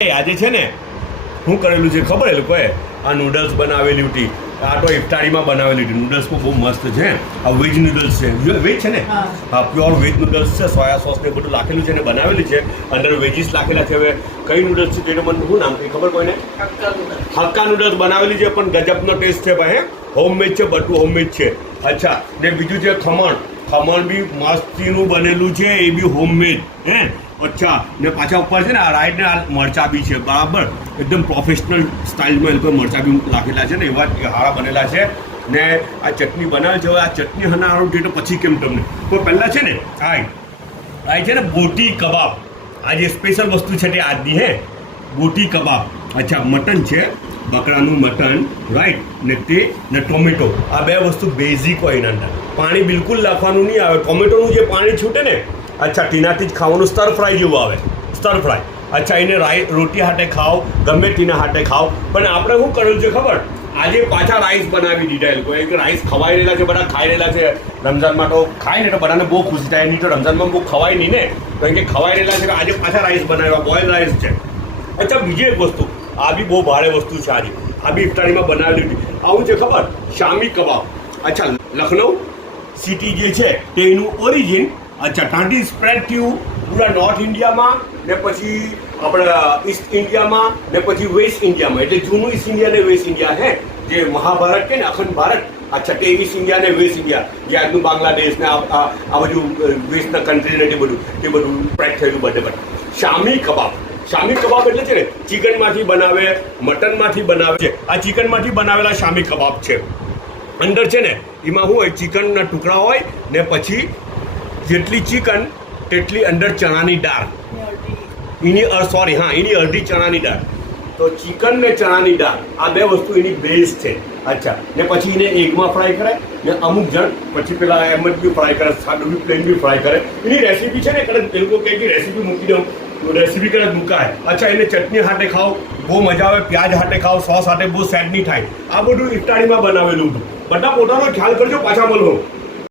આજે છે ને શું કરેલું છે ખબર એ લોકોએ આ નૂડલ્સ બનાવેલી હતી આ તો ઇફતારીમાં બનાવેલી હતી નૂડલ્સ બહુ મસ્ત છે આ વેજ નૂડલ્સ છે વેજ છે ને હા પ્યોર વેજ નૂડલ્સ છે સોયા સોસ ને બધું લાખેલું છે ને બનાવેલી છે અંદર વેજીસ લાખેલા છે હવે કઈ નૂડલ્સ છે તેને મને શું નામ ખબર કોઈને હક્કા નૂડલ્સ બનાવેલી છે પણ ગજબનો ટેસ્ટ છે ભાઈ હોમમેડ છે બધું હોમમેડ છે અચ્છા ને બીજું છે ખમણ બી મસ્તીનું બનેલું છે એ બી હોમમેડ હે અચ્છા ને પાછા ઉપર છે ને આ રાઈટ ને આ મરચા બી છે બરાબર એકદમ પ્રોફેશનલ સ્ટાઇલમાં એ લોકો મરચા બી નાખેલા છે ને એવા હારા બનેલા છે ને આ ચટણી બનાવે છે હવે આ ચટણી હનારું જોઈએ તો પછી કેમ તમને તો પહેલાં છે ને આ છે ને બોટી કબાબ આ જે સ્પેશિયલ વસ્તુ છે તે આજની હે બોટી કબાબ અચ્છા મટન છે બકરાનું મટન રાઈટ ને તે ને ટોમેટો આ બે વસ્તુ બેઝિક હોય એના અંદર પાણી બિલકુલ નાખવાનું નહીં આવે ટોમેટોનું જે પાણી છૂટે ને અચ્છા ટીનાથી જ ખાવાનું સ્ટર ફ્રાય જેવું આવે સ્ટર ફ્રાય અચ્છા એને રોટી હાટે ખાઓ ગમે તેના હાટે ખાઓ પણ આપણે શું કરેલું છે ખબર આજે પાછા રાઈસ બનાવી દીધા એ લોકો એક રાઈસ ખવાઈ રહેલા છે બધા ખાઈ રહેલા છે રમઝાનમાં તો ખાય ને તો બધાને બહુ ખુશી થાય નહીં તો રમઝાનમાં બહુ ખવાય નહીં ને કારણ કે ખવાઈ રહેલા છે આજે પાછા રાઈસ બનાવ્યા બોઇલ રાઈસ છે અચ્છા બીજી એક વસ્તુ આ બી બહુ ભારે વસ્તુ છે આજે આ બી ઇફતારીમાં બનાવેલી હતી આવું છે ખબર શામી કબાબ અચ્છા લખનઉ સિટી જે છે તેનું ઓરિજિન અચ્છા ત્યાંથી સ્પ્રેડ થયું પૂરા નોર્થ ઇન્ડિયામાં ને પછી આપણા ઈસ્ટ ઇન્ડિયામાં ને પછી વેસ્ટ ઇન્ડિયામાં એટલે જૂનું ઈસ્ટ ઇન્ડિયા ને વેસ્ટ ઇન્ડિયા હે જે મહાભારત કે ને અખંડ ભારત અચ્છા તે ઈસ્ટ ઇન્ડિયા ને વેસ્ટ ઇન્ડિયા જે આજનું બાંગ્લાદેશ ને આ બધું વેસ્ટના કન્ટ્રી ને તે બધું સ્પ્રેડ થયેલું બધે શામી કબાબ એટલે છે ને ચિકનમાંથી બનાવે મટનમાંથી બનાવે છે આ ચિકનમાંથી બનાવેલા શામી કબાબ છે અંદર છે ને એમાં શું હોય ચિકનના ટુકડા હોય ને પછી જેટલી ચિકન તેટલી અંદર ચણાની દાળ એની અડધી ચણાની દાળ તો ચિકન ને ચણાની દાળ આ બે વસ્તુ એની બેઝ છે અચ્છા ને પછી એને એગમાં ફ્રાય કરે ને અમુક જણ પછી પેલા એમ જ બી ફ્રાય કરે સાદું બી પ્લેન બી ફ્રાય કરે એની રેસીપી છે ને કદાચ એ લોકો કહે કે રેસીપી મૂકી દઉં રેસીપી કદાચ મુકાય અચ્છા એને ચટણી હાથે ખાઓ બહુ મજા આવે પ્યાજ હાથે ખાઓ સોસ હાથે બહુ સેડ નહીં થાય આ બધું ઇફતારીમાં બનાવેલું હતું બધા પોતાનો ખ્યાલ કરજો પાછા મળો